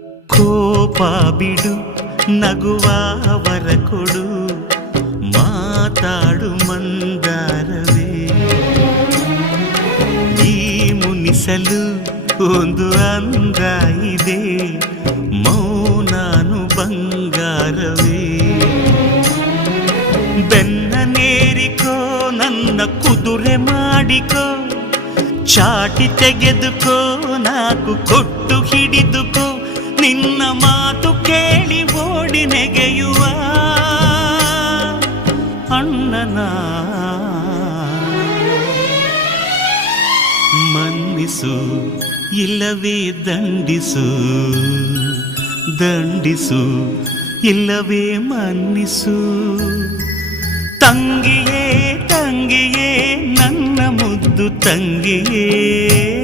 ಕೋಪ ಬಿಡು, ನಗುವವರ ಕೊಡು, ಮಾತಾಡು ಮಂದಾರವೇ. ಈ ಮುನಿಸಲು ಒಂದು ಅಂದ ಇದೆ, ಮೌನಾನು ಬಂಗಾರವೇ. ಬೆನ್ನ ನೇರಿಕೋ, ನನ್ನ ಕುದುರೆ ಮಾಡಿಕೋ, ಚಾಟಿ ತೆಗೆದುಕೋ, ನಾಕು ಕೊಟ್ಟು ಹಿಡಿದುಕೋ, ನಿನ್ನ ಮಾತು ಕೇಳಿ ಓಡಿ ನೆಗೆಯುವ ಅಣ್ಣನ. ಮನ್ನಿಸು ಇಲ್ಲವೇ ದಂಡಿಸು, ದಂಡಿಸು ಇಲ್ಲವೇ ಮನ್ನಿಸು. ತಂಗಿಯೇ ತಂಗಿಯೇ ನನ್ನ ಮುದ್ದು ತಂಗಿಯೇ.